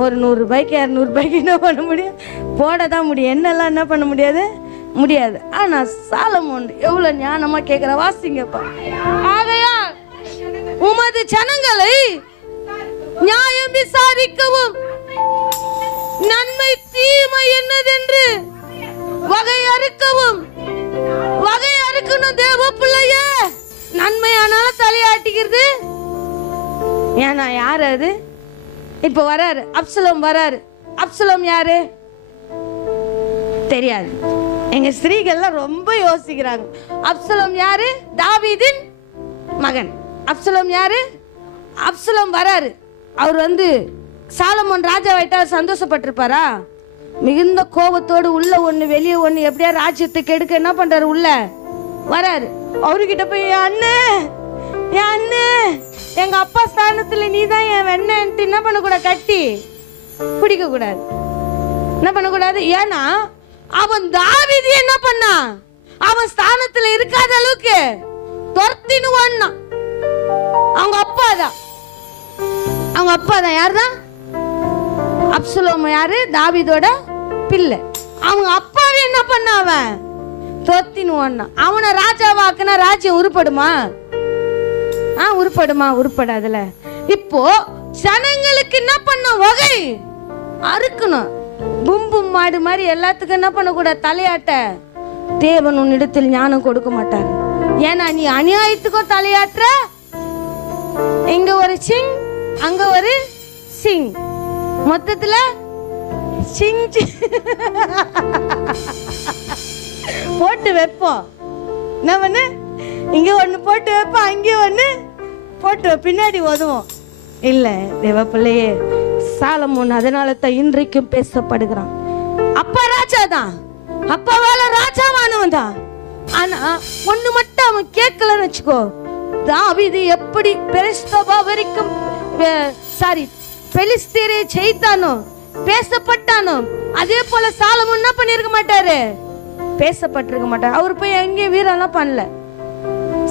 ஒரு 100 ரூபாய்க்கு 200 ரூபாய்க்கு என்ன பண்ண முடியும், போட தான் முடியும். என்னெல்லாம் என்ன பண்ண முடியாது, முடியாது. ஆனா சாலமோன் எவ்வளவு ஞானமா கேட்கிற, வாசிங்கப்பா. ஆகையால் உமது ஜனங்களை நியாயம் விசாரிக்கவும், நன்மை தீமை என்னதென்று வகை அறுக்கவும். வகை அறுக்கணும் தேவ பிள்ளையே. நன்மையானாலும் தலையாட்டிக்கிறது. ஏன்னா யாரு அது, இப்ப வராரு அப்சலோம் வராரு. அப்சலோம் யாரு தெரியாது. எங்க ஸ்திரீகள்லாம் ரொம்ப யோசிக்கிறாங்க. அப்சலோம் யாரு, தாவீதின் மகன். அப்சலோம் யாரு, அப்சலோம் வராரு. அவர் வந்து சாலமோன் ராஜாவாயிட்டா சந்தோஷப்பட்டிருப்பாரா? மிகுந்த கோபத்தோடு உள்ள ஒண்ணு வெளியே ஒண்ணு, எப்படியா ராஜ்யத்துக்கு எடுக்க என்ன பண்றாரு, உள்ள வராரு. அவர்கிட்ட போய் என் அண்ணே எங்க அப்பா ஸ்தானத்துல நீதான் என் வெண்ணன்ட்டு என்ன பண்ணக்கூடாது, கட்டி பிடிக்க கூடாது, என்ன பண்ணக்கூடாது. ஏன்னா அவன் தாவீது என்ன பண்ணா, அவன் ஸ்தானத்துல இருக்காத அளவுக்கு துரத்தின்னு ஓடுனான். அவங்க அப்பா தான் யாருதான், அப்சலோம் யாரு, தாவீதோட பிள்ளை. அவங்க அப்பாவே என்ன பண்ண, அவன் துரத்தின்னு ஓடுனான். அவனை ராஜாவாக்குனா ராஜ்யம் உருப்படுமா, உருப்படாதுல. இப்போ ஜனங்களுக்கு என்ன பண்ண, வகை அறுக்கணும். பும்பும் மாடு மாதிரி எல்லாத்துக்கும் என்ன பண்ண கூட, தலையாட்ட. தேவன் உன்னிடத்தில் ஞானம் கொடுக்க மாட்டார். ஏன்னா நீ அநியாயத்துக்கும் தலையாற்ற. இங்க ஒரு சிங், அங்க ஒரு சிங், மொத்தத்துல சிங் போட்டு வைப்போம். என்ன பண்ணு, இங்க ஒண்ணு போட்டு வைப்போம், அங்கே ஒண்ணு போட்டு பின்னாடி உதவும். இல்ல தேவ பிள்ளையே, சாலமோன் அதனால தான் இன்றைக்கும் பேசப்படுகிறான். அப்பா ராஜா தான், அப்பாவால ராஜாவானவன் தான். ஆனா ஒண்ணு மட்டும் அவன் கேட்கலன்னு வச்சுக்கோ, தாவீது எப்படி பெலிஸ்தோபா வரைக்கும் பெலிஸ்தீரை ஜெயித்தானோ, பேசப்பட்டானோ, அதே போல சாலமோன் என்ன பண்ணிருக்க மாட்டாரு, பேசப்பட்டிருக்க மாட்டாரு. அவர் போய் எங்கேயும் வீரெல்லாம் பண்ணல.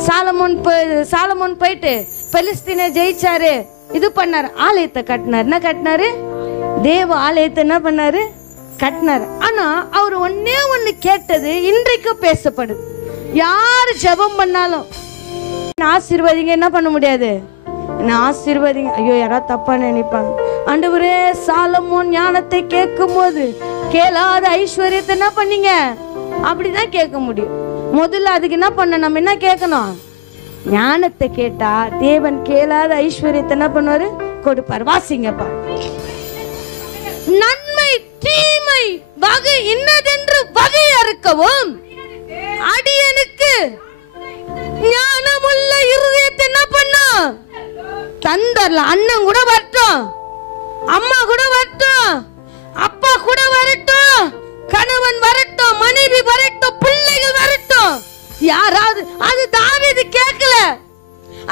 சாலமோன் போயிட்டு பெலிஸ்தீனை ஜெயிச்சாரு, இது பண்ணாரு, ஆலயத்தை கட்டினாரு. என்ன கட்டினாரு? தேவ ஆலயத்தை என்ன பண்ணாரு? கட்டினாரு. ஆனா அவர் ஒன்னே ஒண்ணு கேட்டது இன்றைக்கும் பேசப்படுது. யாரு ஜெபம் பண்ணாலும் ஆசீர்வாதிங்க, என்ன பண்ண முடியாது, என்ன ஆசீர்வாதிங்க, ஐயோ யாராவது தப்பா நினைப்பாங்க. ஆண்டவரே, சாலமோன் ஞானத்தை கேட்கும் போது கேளாத ஐஸ்வர்யத்தை என்ன பண்ணீங்க, அப்படிதான் கேட்க முடியும். முதல்ல அதுக்கு என்ன பண்ண, நம்ம என்ன கேட்கணும், ஞானத்தை கேட்டா தேவன் கேளாத ஐஸ்வர்யத்தை என்ன பண்ணுவாரு, கொடுப்பாரு. வாசிங்கப்பா. நன்மை தீமை வகை இன்னதென்று வகை அறுக்கவும் அடியனுக்கு ஞானமுள்ள இருதயத்தை என்ன பண்ணும், தந்தரல. அண்ணன் கூட வரட்டும், அம்மா கூட வரட்டும், அப்பா கூட வரட்டும், கணவன் வரட்டும், மனைவி வரட்டும், பிள்ளைகள் வரட்டும், யாராவது. அது தாவீது கேட்கல.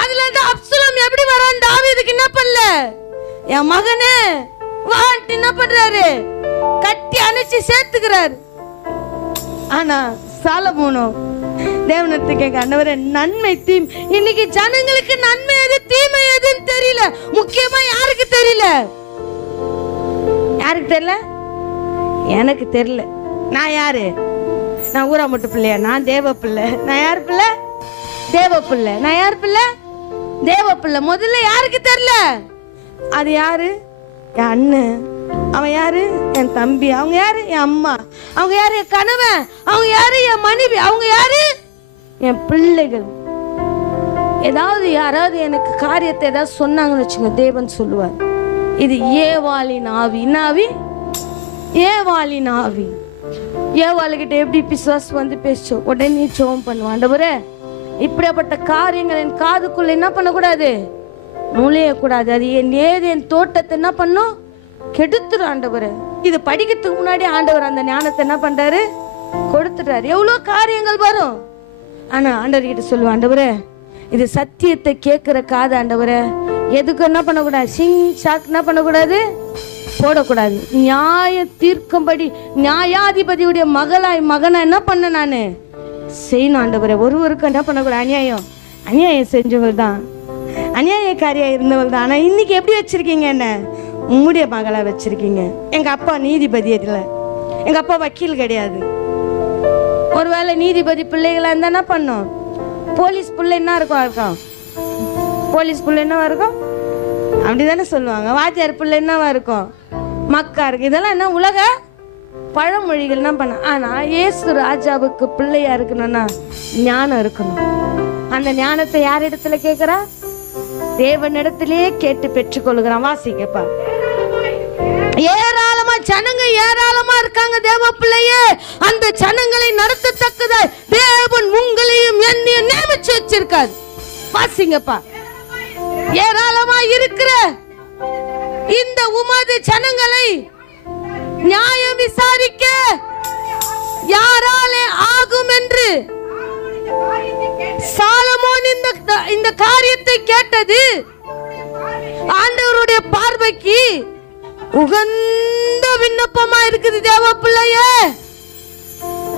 அதுல இருந்து அப்சலோம் எப்படி வரான், தாவீதுக்கு என்ன பண்ணல, என் மகனே வான்ட்டு என்ன பண்றாரு, கட்டி அணைச்சு சேர்த்துக்கிறாரு. ஆனா சாலமோனோ தேவனத்தை கேட்க, ஆண்டவரே நன்மை தீமை, இன்னைக்கு ஜனங்களுக்கு நன்மை எது தீமை எதுன்னு தெரியல. முக்கியமா யாருக்கு தெரியல, யாருக்கு தெரியல, எனக்கு தெரியல. நான் யாரு, நான் ஊரா மட்டும் பிள்ளையா, நான் தேவ பிள்ளை. நான் யார் பிள்ளை, தேவ பிள்ளை. நான் யார் பிள்ளை, தேவ பிள்ளை. முதல்ல யாருக்கு தெரியல, அது யாரு, என் அண்ணன். அவன் யாரு, என் தம்பி. அவங்க யாரு, என் அம்மா. அவங்க யாரு, என் கணவன். அவங்க யாரு, என் மனைவி. அவங்க யாரு, என் பிள்ளைகள். ஏதாவது யாராவது எனக்கு காரியத்தை ஏதாவது சொன்னாங்கன்னு வச்சுங்க, தேவன் சொல்லுவார், இது ஏவாளின் ஆவி. நாவி ஏவாளின் ஆவி. ஏவாளுகிட்ட எப்படி பிசாசு வந்து பேசோ, உடனே ஜெபம் பண்ணுவான், ஆண்டவரே இப்படிப்பட்ட காரியங்கள் என் காதுக்குள்ள என்ன பண்ணக்கூடாது, நுழையக்கூடாது. அது என் தோட்டத்தை என்ன பண்ணும், கெடுத்துரு ஆண்டவரே. இது படிக்கிறதுக்கு முன்னாடி ஆண்டவர் அந்த ஞானத்தை என்ன பண்றாரு, கொடுத்துட்டாரு. எவ்வளவு காரியங்கள் வரும். ஆனா ஆண்டவர் கிட்ட சொல்லுவான், ஆண்டவரே இது சத்தியத்தை கேட்கிற காது ஆண்டவரே, எதுக்கு என்ன பண்ணக்கூடாது, சிங் ஷாக் என்ன பண்ணக்கூடாது, போடக்கூடாது. நியாய தீர்க்கும்படி நியாயாதிபதியுடைய மகனா என்ன பண்ண நானு செய்யணும் ஆண்டவரே. ஒருவருக்கு என்ன பண்ணக்கூடாது, அநியாயம் செஞ்சவள் தான், அநியாயக்காரியா இருந்தவள் தான். ஆனா இன்னைக்கு எப்படி வச்சிருக்கீங்க, என்ன உம்முடைய மகளா வச்சிருக்கீங்க. எங்க அப்பா நீதிபதி இல்லை, எங்க அப்பா வக்கீல் கிடையாது. ஒருவேளை நீதிபதி பிள்ளைகளா இருந்தா என்ன பண்ணும், போலீஸ் பிள்ளை என்ன இருக்கும், போலீஸ் பிள்ளை என்னவா இருக்கும், அப்படிதானே சொல்லுவாங்க. வாத்தியார் பிள்ளை என்னவா இருக்கும், மக்கா இருக்கு. இதெல்லாம் என்ன உலக பழமொழிகள் என்ன பண்ண. ஆனா இயேசு ராஜாவுக்கு பிள்ளையா இருக்கணும்னா ஞானம் இருக்கணும். அந்த ஞானத்தை யார் இடத்துல கேட்கிறா, தேவனிடத்திலே கேட்டு பெற்றுக்கொள்கிறான். வாசிங்கப்பா. ஏராளமா ஜனங்க ஏராளமா இருக்காங்க தேவ பிள்ளையே. அந்த ஜனங்களை நடத்தத்தக்கதாய் தேவன் உங்களையும் என்னையும் நியமிச்சு வச்சிருக்காரு. வாசிங்கப்பா. ஏராளமா இருக்கிற இந்த உமது ஜனங்களை நியாயம் விசாரிக்க யாராலே ஆகும் என்று சாலமோன் இந்த காரியத்தை கேட்டது ஆண்டவருடைய பார்வைக்கு உகந்த விண்ணப்பமா இருக்குது. தேவ பிள்ளையே,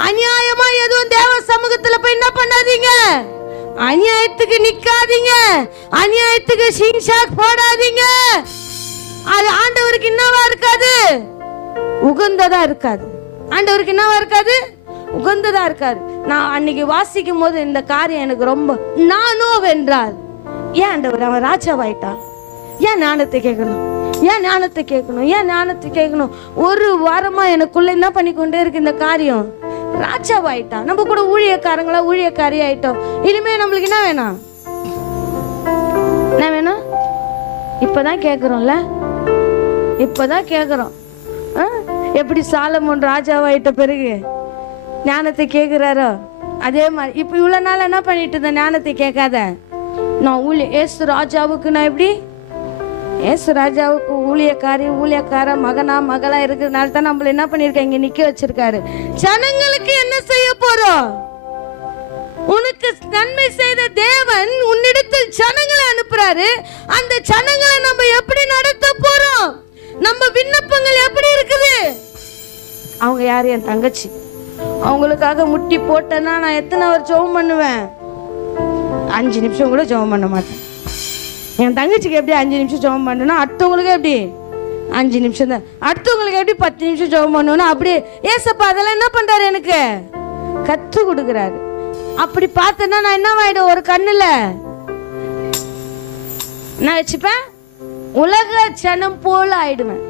அநியாயமா எதுவும் தேவ சமூகத்துல போய் என்ன பண்ணாதீங்க, அநியாயத்துக்கு நிக்காதீங்க, அநியாயத்துக்கு சிங்ஷாக் போடாதீங்க. அது ஆண்டவருக்கு என்னவா இருக்காது, உகந்ததா இருக்காது. ஆண்டவருக்கு என்னவா இருக்காது, உகந்ததா இருக்காது. நான் அன்னைக்கு வாசிக்கும் போது இந்த காரியம் எனக்கு ரொம்ப, நானோ வென்றால் ஏன் ஆண்டவர் அவன் ராஜாவாயிட்டான், ஏன் ஞானத்தை கேட்கணும், ஏன் ஞானத்தை கேட்கணும், ஏன் ஞானத்தை கேட்கணும். ஒரு வாரமா எனக்குள்ள என்ன பண்ணி கொண்டே இருக்கு இந்த காரியம். ராஜாவாயிட்டான். நம்ம கூட ஊழியக்காரங்களா ஊழியக்காரி ஆயிட்டோம். இனிமே நம்மளுக்கு என்ன வேணும், என்ன வேணும், இப்பதான் கேட்கிறோம்ல, இப்பதான் கேட்கிறோம். எப்படி சாலமோன் ராஜாவாயிட்ட பிறகு ஞானத்தை கேட்கிறாரோ அதே மாதிரி இப்ப இவ்வளவு நாள் என்ன பண்ணிட்டு இருந்த, ஞானத்தை கேட்காத நான் இயேசு ராஜாவுக்கு நான் எப்படி ஏசு ராஜாவுக்கு ஊழியக்கார மகனா மகளா இருக்கிறதுனால தான் நம்மள என்ன பண்ணிருக்க இங்க நிக்க வச்சிருக்காரு. ஜனங்களுக்கு என்ன செய்ய போறோம்? உனக்கு நன்மை செய்த தேவன் உன்னிடத்தில் ஜனங்களை அனுப்புறாரு. அந்த ஜனங்களை நம்ம எப்படி நடத்த போறோம்? நம்ம விண்ணப்பங்கள் எப்படி இருக்குது? அவங்க யாரு? என் தங்கச்சி. அவங்களுக்காக முட்டி போட்டேன்னா நான் எத்தனை அவர் ஜெபம் பண்ணுவேன்? 5 நிமிஷம் கூட ஜெபம் பண்ண மாட்டேன். என் தங்கச்சிக்கு எப்படி 5 நிமிஷம் ஜெபம் பண்ணணும்னா அடுத்தவங்களுக்கு எப்படி 5 நிமிஷம் தான், அடுத்தவங்களுக்கு எப்படி 10 நிமிஷம் ஜெபம் பண்ணணும்னா அப்படியே ஏசப்பா அதெல்லாம் என்ன பண்றாரு? எனக்கு கத்து கொடுக்குறாரு. அப்படி பார்த்தேன்னா நான் என்னவாயிடும்? ஒரு கண்ணுல நான் வச்சுப்பேன், உலக ஜனம் போல ஆயிடுவேன்.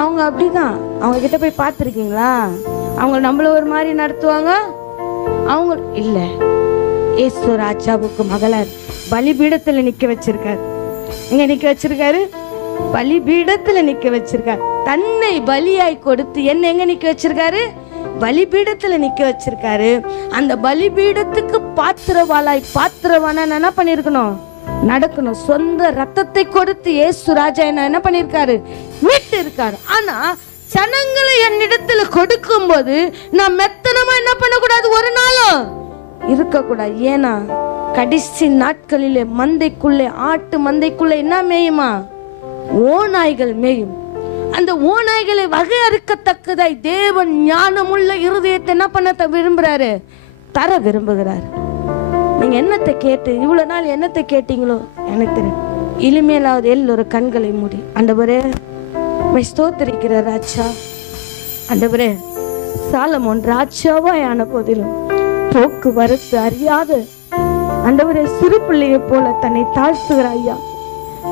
அவங்க அப்படிதான். அவங்க கிட்ட போய் பார்த்துருக்கீங்களா? அவங்க நம்மள ஒரு மாதிரி நடத்துவாங்க. அவங்க இல்ல, ஏசு ராஜாவுக்கு மகளார் பலிபீடத்துல நிக்க வச்சிருக்காரு. எங்க நிக்க வச்சிருக்காரு? பலிபீடத்துல நிக்க வச்சிருக்காரு. தன்னை பலியாய் கொடுத்து என்ன எங்க நிக்க வச்சிருக்காரு? பலிபீடத்துல நிக்க வச்சிருக்காரு. அந்த பலிபீடத்துக்கு பாத்திரவானா என்ன பண்ணிருக்கணும்? நடக்கணும். சொந்த ரத்தத்தை கொடுத்து ஏசு ராஜா என்ன பண்ணிருக்காரு? மீட்டு இருக்காரு. ஆனா ஜனங்களை என்னிடத்துல கொடுக்கும் போது நான் மெத்தனமா என்ன பண்ணக்கூடாது? ஒரு நாளும் இருக்கக்கூடாது. ஏன்னா கடைசி நாட்களிலே மந்தைக்குள்ளே, ஆட்டு மந்தைக்குள்ளே என்ன மேயுமா? ஓநாய்கள் மேயும். அந்த ஓநாய்களை வகையறுக்கத்தக்கதாய் தேவன் ஞானமுள்ள இருதயத்தை என்ன பண்ண விரும்புறாரு? தர விரும்புகிறார். நீங்க என்னத்தை கேட்டு இவ்வளவு நாள் என்னத்தை கேட்டீங்களோ எனக்கு தெரியும். இனிமேலாவது எல்லோரும் கண்களை மூடி ஆண்டவரே ஸ்தோத்திரிக்கிற ராஜா. ஆண்டவரே சாலமோன் ராஜாவாய் ஆன போதிலும் போக்குவரத்து அறியாத ஆண்டவரே சிறு பிள்ளையை போல தன்னை தாழ்த்துகிற ஐயா.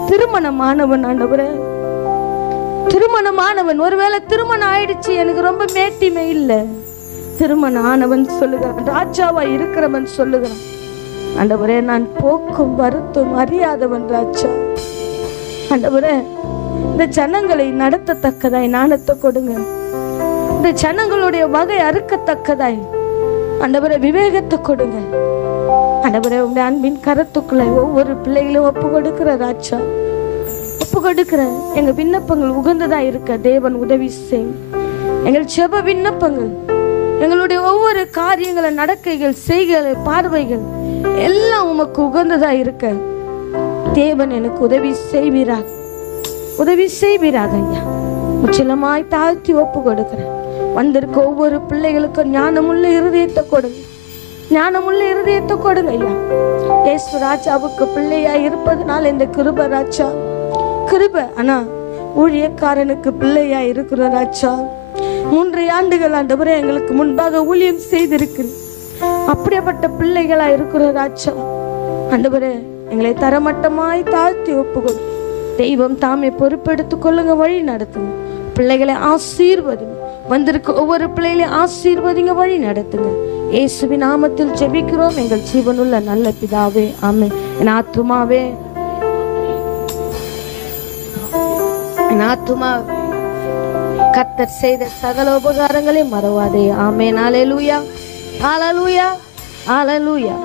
திருமணமானவன் ஆண்டவரே, திருமணமானவன். ஒருவேளை திருமணம் ஆயிடுச்சு, எனக்கு ரொம்ப மேட்டிமை இல்லை. திருமணம் ஆனவன் சொல்லுகிறான், ராஜாவா இருக்கிறவன் சொல்லுகிறான், ஆண்டவரே நான் போக்கும் வருத்தம் அறியாதவன் ராஜா. ஆண்டவரே இந்த ஜனங்களை நடத்தத்தக்கதாய் ஞானத்தை கொடுங்க. இந்த ஜனங்களுடைய வகை அறுக்கத்தக்கதாய் ஆண்டவரே விவேகத்தை கொடுங்க. ஆண்டவரே உங்களுடைய அன்பின் கரத்துக்குள்ள ஒவ்வொரு பிள்ளைகளும் ஒப்பு கொடுக்கிற ராஜா, ஒப்பு கொடுக்கிற எங்க விண்ணப்பங்கள் உகந்ததா இருக்க தேவன் உதவி செய்யும். எங்கள் செப விண்ணப்பங்கள், எங்களுடைய ஒவ்வொரு காரியங்களை, நடக்கைகள், செய்கைகள், பார்வைகள் எல்லாம் உமக்கு உகந்ததா இருக்க தேவன் எனக்கு உதவி செய்வீராக, உதவி செய்வீராக ஐயா. முற்றிலுமாய் தாழ்த்தி ஒப்பு கொடுக்கிறேன். வந்திருக்க ஒவ்வொரு பிள்ளைகளுக்கும் ஞானமுள்ள இருதயத்தை கொடுங்க, ஞானமுள்ள இருதயத்தை கொடுங்க ஐயா. ஏசு ராஜாவுக்கு பிள்ளையா இருப்பதனால இந்த கிருப ராஜா, கிருப. ஆனா ஊழியக்காரனுக்கு பிள்ளையா இருக்கிற ராஜா, 3 ஆண்டுகள் ஆண்டவரே எங்களுக்கு முன்பாக ஊழியம் செய்திருக்கு. அப்படிப்பட்ட பிள்ளைகளா இருக்கிற ராஜா ஆண்டவரே எங்களை தரமட்டமாய் தாழ்த்தி ஒப்புக்கொடு. தெய்வம் தாமே பொறுப்பெடுத்துக் கொள்ளுங்க, வழி நடத்துங்க. பிள்ளைகளை ஆசீர்வதிங்க, வந்திருக்க ஒவ்வொரு பிள்ளைகளையும் ஆசீர்வதிங்க, வழி நடத்துங்க. இயேசுவின் நாமத்தில் ஜெபிக்கிறோம் எங்கள் ஜீவனுள்ள நல்ல பிதாவே, ஆமென். என் ஆத்துமாவே, என் ஆத்துமா கர்த்தர் செய்த சகல உபகாரங்களை மறவாதே. ஆமென். ஹல்லேலூயா, ஹல்லேலூயா, ஹல்லேலூயா.